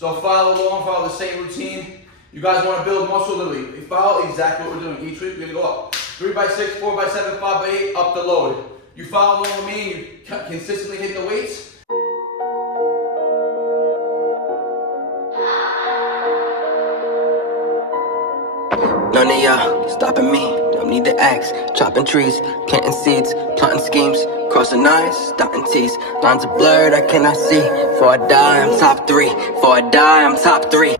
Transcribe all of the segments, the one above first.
So follow along, follow the same routine. You guys want to build muscle, literally. You follow exactly what we're doing. Each week, we're going to go up. 3 by 6, 4 by 7, 5 by 8, up the load. You follow along with me and you consistently hit the weights. None of y'all stopping me, don't need the axe. Chopping trees, planting seeds, plotting schemes, crossing lines, dotting T's. Lines are blurred, I cannot see. Before I die, I'm top 3. Before I die, I'm top 3.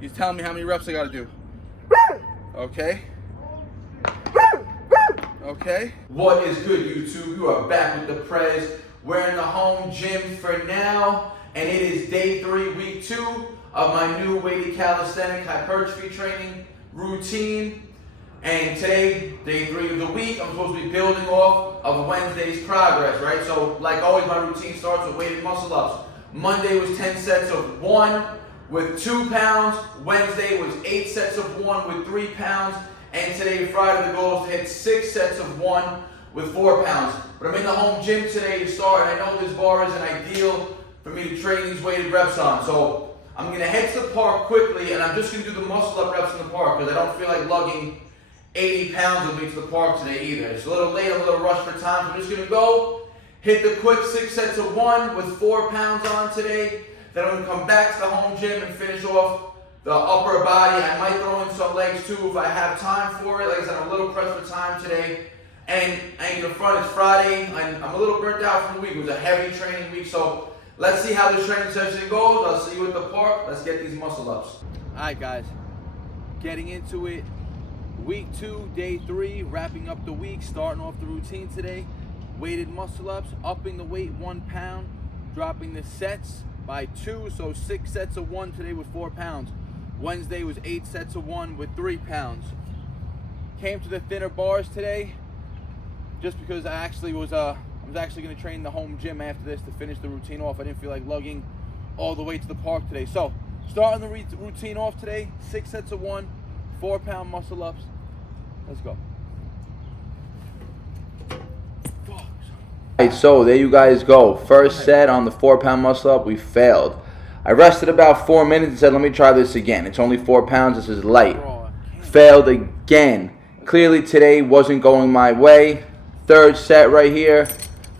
He's telling me how many reps I gotta do. Okay. Okay. What is good, YouTube? You are back with the Prez. We're in the home gym for now, and it is day 3, week 2 of my new weighted calisthenic hypertrophy training routine. And today, day 3 of the week, I'm supposed to be building off of Wednesday's progress, right? So, like always, my routine starts with weighted muscle ups. Monday was 10 sets of 1 with 2 pounds. Wednesday was 8 sets of 1 with 3 pounds. And today, Friday, the goal is to hit 6 sets of 1 with 4 pounds. But I'm in the home gym today to start, and I know this bar isn't ideal for me to train these weighted reps on. So I'm going to head to the park quickly, and I'm just going to do the muscle up reps in the park because I don't feel like lugging 80 pounds with me to the park today either. It's a little late, I'm a little rushed for time, so I'm just going to go hit the quick 6 sets of 1 with 4 pounds on today. Then I'm going to come back to the home gym and finish off the upper body. I might throw in some legs too if I have time for it. Like I said, I'm a little pressed for time today. And in the front, it's Friday. I'm a little burnt out from the week. It was a heavy training week, so let's see how this training session goes. I'll see you at the park. Let's get these muscle ups. All right, guys, getting into it. Week 2, day 3, wrapping up the week, starting off the routine today. Weighted muscle ups, upping the weight 1 pound, dropping the sets by 2, so 6 sets of 1 today with 4 pounds. Wednesday was 8 sets of 1 with 3 pounds. Came to the thinner bars today, just because I was actually going to train the home gym after this to finish the routine off. I didn't feel like lugging all the way to the park today. So, starting the routine off today, 6 sets of 1, 4 pound muscle ups. Let's go. Alright, so there you guys go. First set on the 4 pound muscle up, we failed. I rested about 4 minutes and said, let me try this again. It's only 4 pounds, this is light. Failed again. Clearly today wasn't going my way. Third set right here,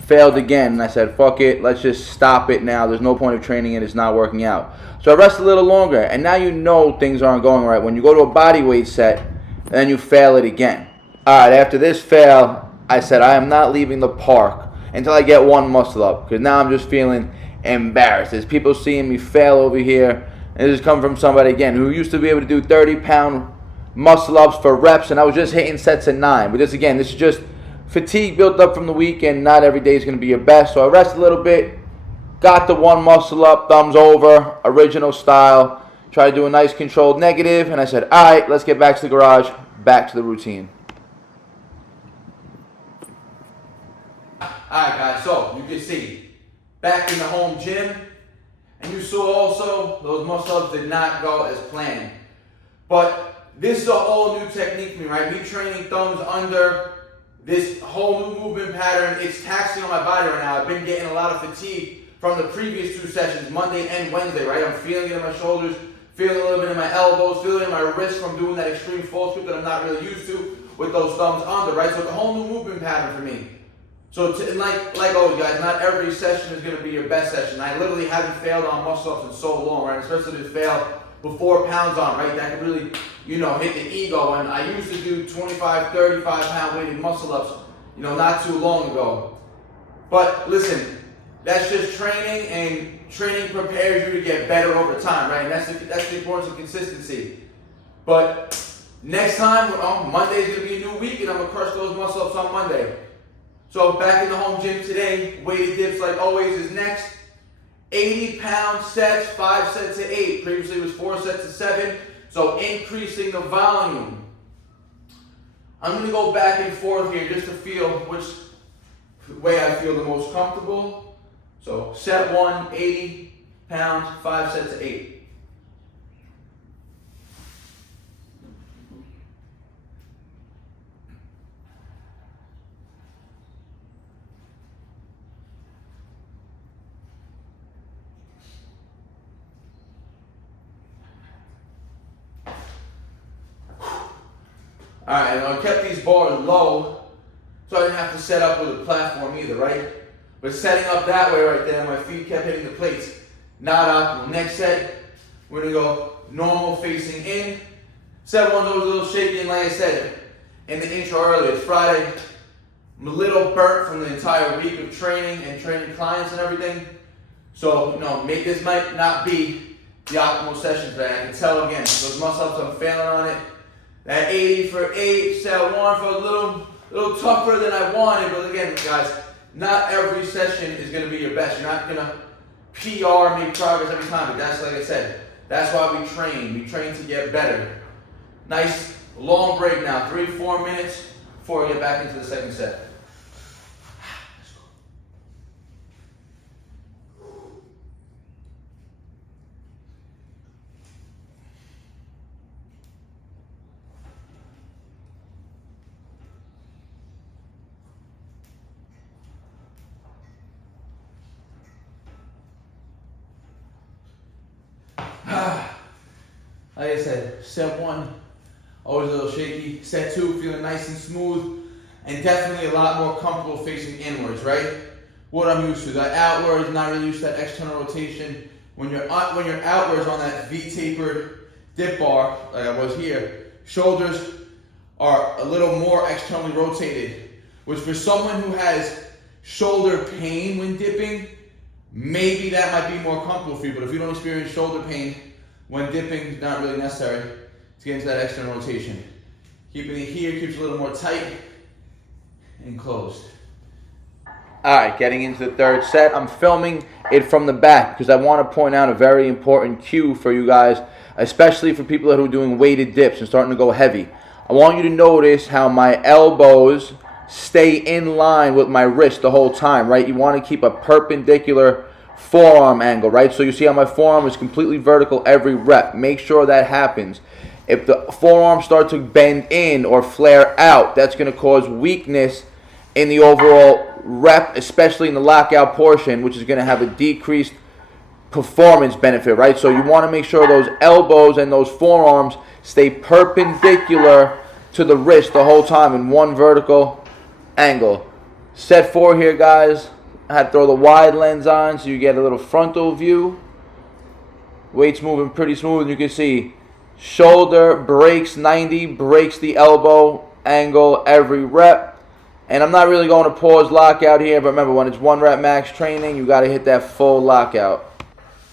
failed again. And I said, fuck it, let's just stop it now. There's no point of training it, it's not working out. So I rested a little longer, and now you know things aren't going right. When you go to a body weight set, and then you fail it again. Alright, after this fail, I said, I am not leaving the park until I get 1 muscle up, because now I'm just feeling embarrassed. There's people seeing me fail over here, and this has come from somebody again who used to be able to do 30-pound muscle ups for reps, and I was just hitting sets of 9. But this is just fatigue built up from the weekend. Not every day is going to be your best, so I rest a little bit, got the 1 muscle up, thumbs over, original style, try to do a nice controlled negative, and I said, alright, let's get back to the garage, back to the routine. Alright guys, so you can see, back in the home gym, and you saw also those muscle ups did not go as planned. But this is a whole new technique for me, right? Me training thumbs under, this whole new movement pattern, it's taxing on my body right now. I've been getting a lot of fatigue from the previous 2 sessions, Monday and Wednesday, right? I'm feeling it in my shoulders, feeling a little bit in my elbows, feeling it in my wrists from doing that extreme full scoop that I'm not really used to with those thumbs under, right? So it's a whole new movement pattern for me. So like always, guys, not every session is going to be your best session. I literally haven't failed on muscle ups in so long, right? Especially to fail with 4 pounds on, right? That could really, hit the ego. And I used to do 25, 35 pound weighted muscle ups, not too long ago. But listen, that's just training, and training prepares you to get better over time, right? And that's the importance of consistency. But next time, Monday is going to be a new week, and I'm going to crush those muscle ups on Monday. So back in the home gym today, weighted dips like always is next. 80-pound sets, 5 sets of 8. Previously it was 4 sets of 7. So increasing the volume. I'm going to go back and forth here just to feel which way I feel the most comfortable. So set 1, 80 pounds, 5 sets of 8. Alright, and I kept these bars low so I didn't have to set up with a platform either, right? But setting up that way right there, my feet kept hitting the plates. Not optimal. Next set, we're gonna go normal facing in. Set one was a little shaky, and like I said in the intro earlier, it's Friday. I'm a little burnt from the entire week of training and training clients and everything. So, this might not be the optimal session today. I can tell again, those muscle ups, I'm failing on it. That 80 for 8, set 1 for a little tougher than I wanted. But again, guys, not every session is going to be your best. You're not going to PR, make progress every time. But that's, like I said, that's why we train. We train to get better. Nice long break now, 3-4 minutes before we get back into the second set. Like I said, set 1, always a little shaky. Set 2, feeling nice and smooth, and definitely a lot more comfortable facing inwards, right? What I'm used to, that outwards, not really used to that external rotation. When you're outwards on that V-tapered dip bar, like I was here, shoulders are a little more externally rotated, which for someone who has shoulder pain when dipping, maybe that might be more comfortable for you. But if you don't experience shoulder pain when dipping, it's not really necessary to get into that external rotation. Keeping it here keeps it a little more tight and closed. All right, getting into the third set. I'm filming it from the back because I want to point out a very important cue for you guys, especially for people who are doing weighted dips and starting to go heavy. I want you to notice how my elbows stay in line with my wrist the whole time, right? You want to keep a perpendicular forearm angle, right? So you see how my forearm is completely vertical every rep. Make sure that happens. If the forearms start to bend in or flare out, that's going to cause weakness in the overall rep, especially in the lockout portion, which is going to have a decreased performance benefit, right? So you want to make sure those elbows and those forearms stay perpendicular to the wrist the whole time in one vertical angle. Set 4 here, guys. I had to throw the wide lens on so you get a little frontal view. Weight's moving pretty smooth. You can see shoulder breaks 90, breaks the elbow angle every rep. And I'm not really going to pause lockout here, but remember, when it's 1 rep max training, you got to hit that full lockout.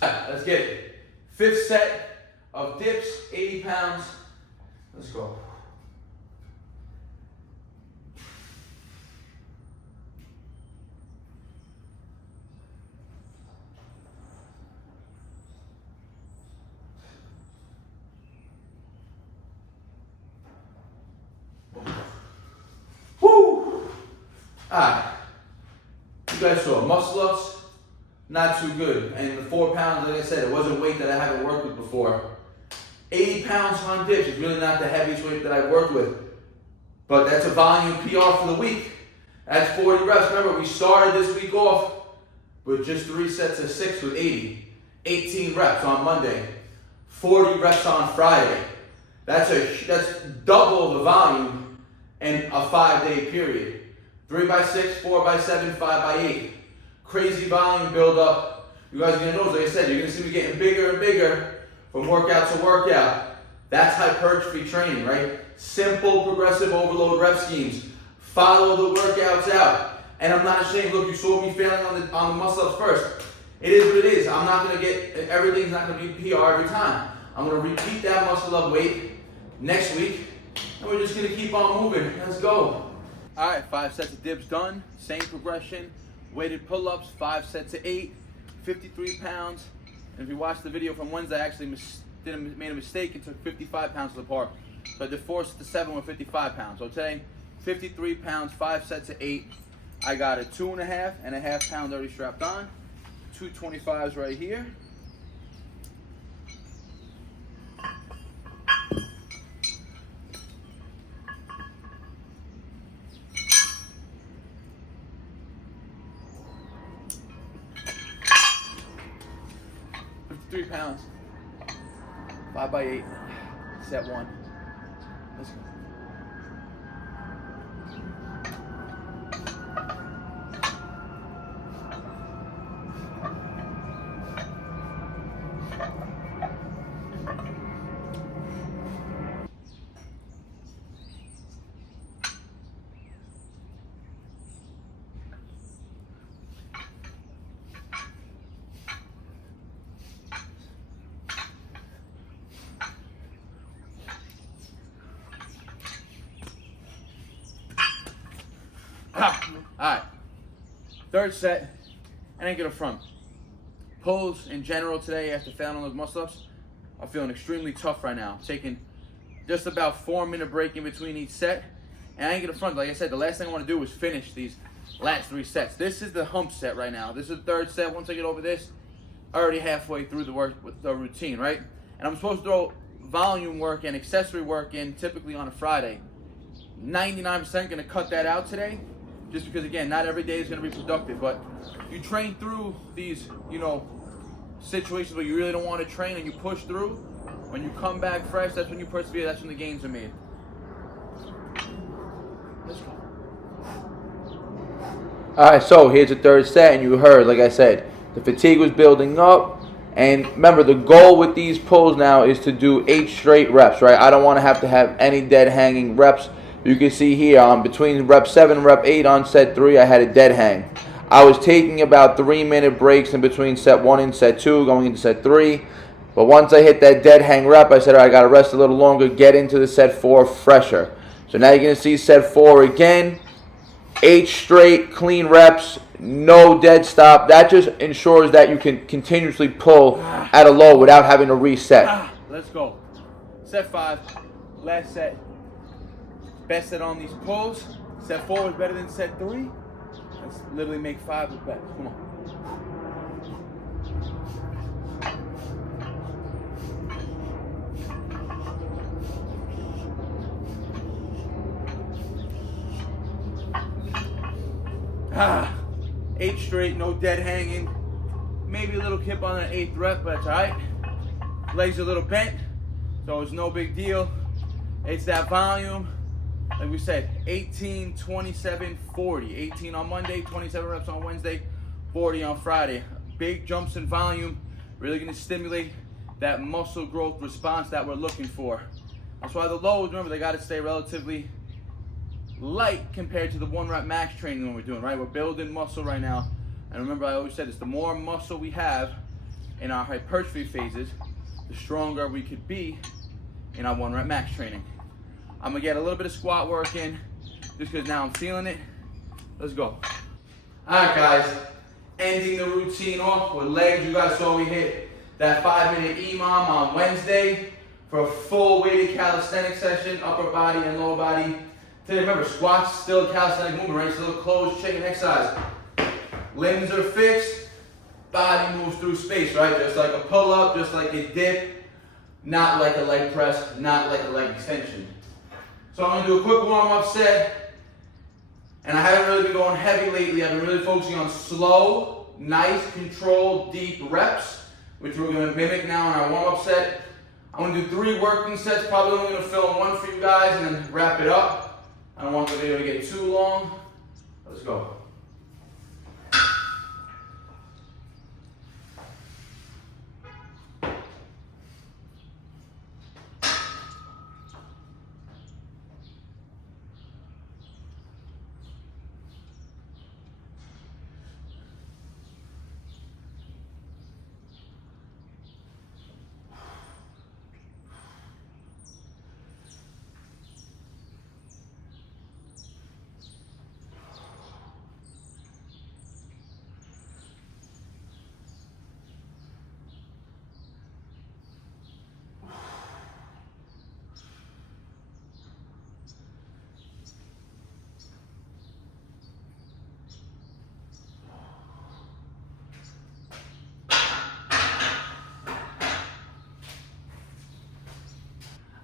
Let's get it. 5th set of dips, 80 pounds. Let's go. Alright, you guys saw muscle ups, not too good. And the 4 pounds, like I said, it wasn't weight that I haven't worked with before. 80 pounds on dips is really not the heaviest weight that I've worked with. But that's a volume PR for the week. That's 40 reps. Remember, we started this week off with just 3 sets of 6 with 80. 18 reps on Monday. 40 reps on Friday. That's double the volume in a 5-day period. 3x6, 4x7, 5x8. Crazy volume build up. You guys are going to notice, like I said, you're going to see me getting bigger and bigger from workout to workout. That's hypertrophy training, right? Simple, progressive overload rep schemes. Follow the workouts out. And I'm not ashamed. Look, you saw me failing on the muscle ups first. It is what it is. I'm not going to get, everything's not going to be PR every time. I'm going to repeat that muscle up weight next week. And we're just going to keep on moving. Let's go. All right, 5 sets of dips done. Same progression. Weighted pull-ups, 5 sets of 8, 53 pounds. And if you watched the video from Wednesday, I actually made a mistake and took 55 pounds to the park. So I did 4 sets of 7 with 55 pounds. So today, 53 pounds, 5 sets of 8. I got a 2.5 and a half pound already strapped on. 225s right here. £3, 5x8, set 1. Let's go. Alright, third set, and then get a front. Pulls in general today after failing on those muscle ups are feeling extremely tough right now. Taking just about 4-minute break in between each set, and I ain't gonna front. Like I said, the last thing I want to do is finish these last 3 sets. This is the hump set right now. This is the third set. Once I get over this, already halfway through the work with the routine, right? And I'm supposed to throw volume work and accessory work in typically on a Friday. 99% gonna cut that out today, just because again, not every day is gonna be productive. But you train through these, situations where you really don't want to train and you push through. When you come back fresh, that's when you persevere. That's when the gains are made. Let's go. All right, so here's the third set, and you heard, like I said, the fatigue was building up. And remember, the goal with these pulls now is to do 8 straight reps, right? I don't want to have any dead hanging reps. You can see here, between rep 7 and rep 8 on set 3, I had a dead hang. I was taking about 3-minute breaks in between set 1 and set 2, going into set 3. But once I hit that dead hang rep, I said, all right, I got to rest a little longer, get into the set 4 fresher. So now you're going to see set 4 again. 8 straight clean reps, no dead stop. That just ensures that you can continuously pull at a low without having to reset. Let's go. Set 5, last set. Best set on these pulls. Set 4 was better than set 3. Let's literally make 5 with best. Come on. Ah, 8 straight, no dead hanging. Maybe a little kip on an 8th rep, but that's all right. Legs are a little bent, so it's no big deal. It's that volume. Like we said, 18, 27, 40. 18 on Monday, 27 reps on Wednesday, 40 on Friday. Big jumps in volume, really gonna stimulate that muscle growth response that we're looking for. That's why the lows, remember, they gotta stay relatively light compared to the 1-rep max training when we're doing, right? We're building muscle right now. And remember, I always said this, the more muscle we have in our hypertrophy phases, the stronger we could be in our 1-rep max training. I'm gonna get a little bit of squat work in, just because now I'm feeling it. Let's go. All right, guys, ending the routine off with legs. You guys saw we hit that 5-minute EMOM on Wednesday for a full weighted calisthenics session, upper body and lower body. Today, remember, squats still a calisthenic movement, right? It's a little closed chicken exercise. Limbs are fixed, body moves through space, right? Just like a pull-up, just like a dip, not like a leg press, not like a leg extension. So I'm gonna do a quick warm-up set, and I haven't really been going heavy lately. I've been really focusing on slow, nice, controlled, deep reps, which we're gonna mimic now in our warm-up set. I'm gonna do 3 working sets, probably only gonna film 1 for you guys and then wrap it up. I don't want the video to get too long. Let's go.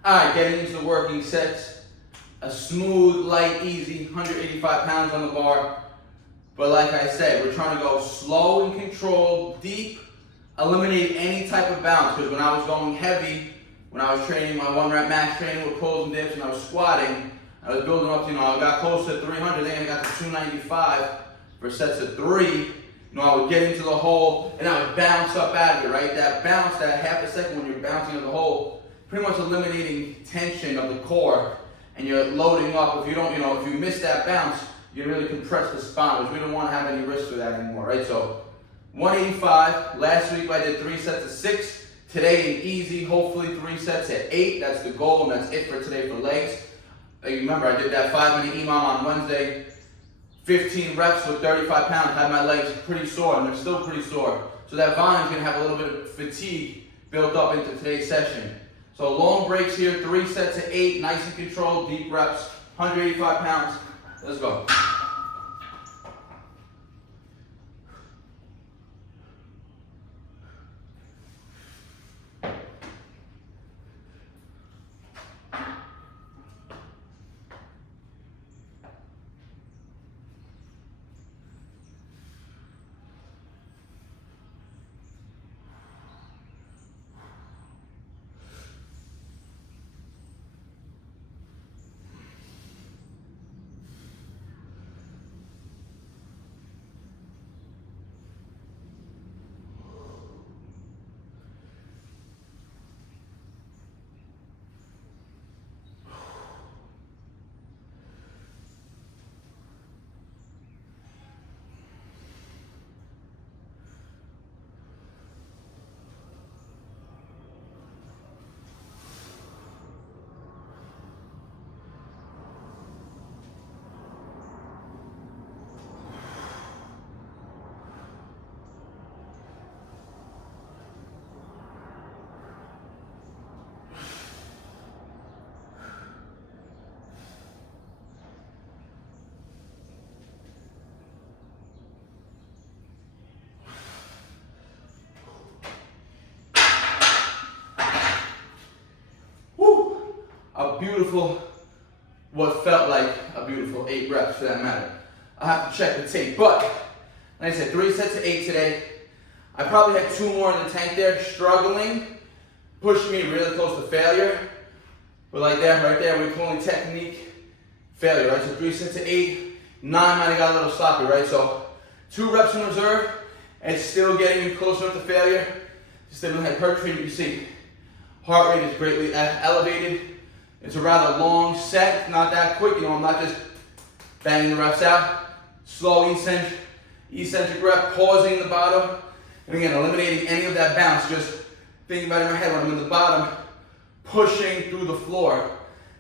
All right, getting into the working sets. A smooth, light, easy, 185 pounds on the bar. But like I said, we're trying to go slow and controlled, deep, eliminate any type of balance. Because when I was going heavy, when I was training my 1-rep max training with pulls and dips and I was squatting, I was building up to, I got close to 300, then I got to 295 for sets of 3. You know, I would get into the hole and I would bounce up out of it, right? That bounce, that half a second when you're bouncing in the hole, pretty much eliminating tension of the core, and you're loading up. If you don't, if you miss that bounce, you really compress the spine, which we don't want to have any risk for that anymore, right? So 185. Last week I did 3 sets of 6. Today an easy, hopefully 3 sets at 8. That's the goal, and that's it for today for legs. Remember, I did that 5-minute EMOM on Wednesday. 15 reps with 35 pounds. Had my legs pretty sore, and they're still pretty sore. So that volume's gonna have a little bit of fatigue built up into today's session. So long breaks here, 3 sets of 8, nice and controlled, deep reps, 185 pounds. Let's go. A beautiful, what felt like a beautiful 8 reps for that matter. I have to check the tape, but like I said, 3 sets of 8 today. I probably had 2 more in the tank there, struggling, pushing me really close to failure. But like that, right there, we're calling technique failure, right? So 3 sets of 8, 9 might have got a little sloppy, right? So 2 reps in reserve, and still getting me closer to failure. Still in hypertrophy, you can see heart rate is greatly elevated. It's a rather long set, not that quick. I'm not just banging the reps out. Slow eccentric rep, pausing the bottom. And again, eliminating any of that bounce. Just thinking about it in my head when I'm in the bottom, pushing through the floor.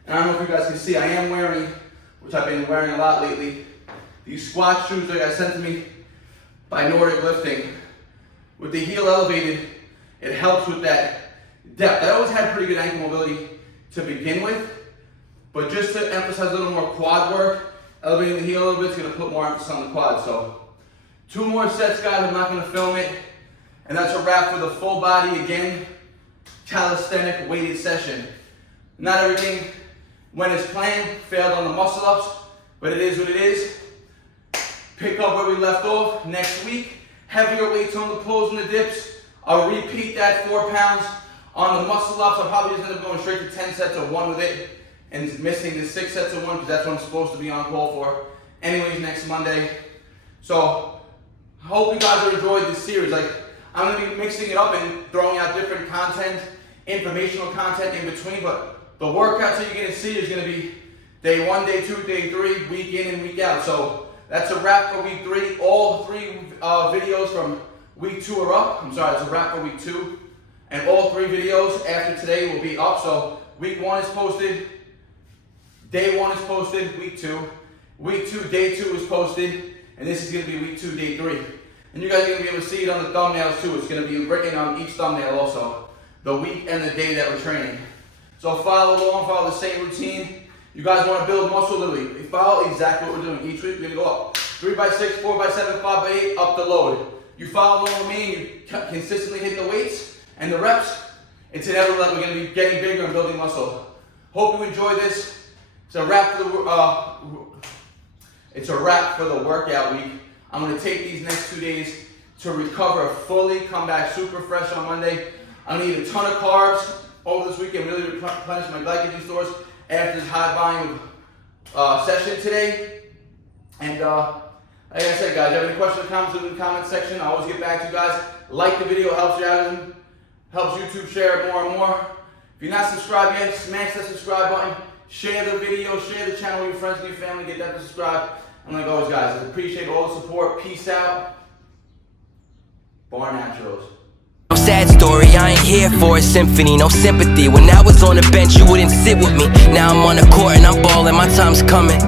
And I don't know if you guys can see, I am wearing, which I've been wearing a lot lately, these squat shoes that got sent to me by Nordic Lifting. With the heel elevated, it helps with that depth. I always had pretty good ankle mobility to begin with, but just to emphasize a little more quad work, elevating the heel a little bit is going to put more emphasis on the quad. So 2 more sets, guys. I'm not going to film it, and that's a wrap for the full body, again, calisthenic weighted session. Not everything went as planned, failed on the muscle ups, but it is what it is. Pick up where we left off next week. Heavier weights on the pulls and the dips. I'll repeat that 4 pounds on the muscle ups. I'll probably just end up going straight to 10 sets of 1 with it and missing the 6 sets of 1 because that's what I'm supposed to be on call for anyways next Monday. So I hope you guys have enjoyed this series. Like, I'm going to be mixing it up and throwing out different content, informational content in between, but the workouts that you're going to see is going to be day 1, day 2, day 3, week in and week out. So that's a wrap for week 3. All 3 videos from week 2 are up. I'm sorry, it's a wrap for week 2. And all 3 videos after today will be up. So week 1 is posted, day 1 is posted, week 2. Week 2, day 2 is posted, and this is going to be week 2, day 3. And you guys are going to be able to see it on the thumbnails too. It's going to be written on each thumbnail also, the week and the day that we're training. So follow along, follow the same routine. You guys want to build muscle, literally, follow exactly what we're doing. Each week we're going to go up 3 by 6, 4 by 7, 5 by 8, up the load. You follow along with me and you consistently hit the weights and the reps. It's inevitable that we're going to be getting bigger and building muscle. Hope you enjoy this. It's a wrap for the workout week. I'm going to take these next 2 days to recover fully, come back super fresh on Monday. I'm going to eat a ton of carbs over this weekend, really replenish my glycogen stores after this high volume session today. And like Like I said, guys, if you have any questions or comments in the comment section, I always get back to you guys. Like the video, helps your algorithm, helps YouTube share it more and more. If you're not subscribed yet, smash that subscribe button. Share the video, share the channel with your friends and your family. Get them to subscribe. And like always, guys, I appreciate all the support. Peace out. Barnaturals. No sad story, I ain't here for a symphony, no sympathy. When I was on the bench, you wouldn't sit with me. Now I'm on the court and I'm balling, my time's coming.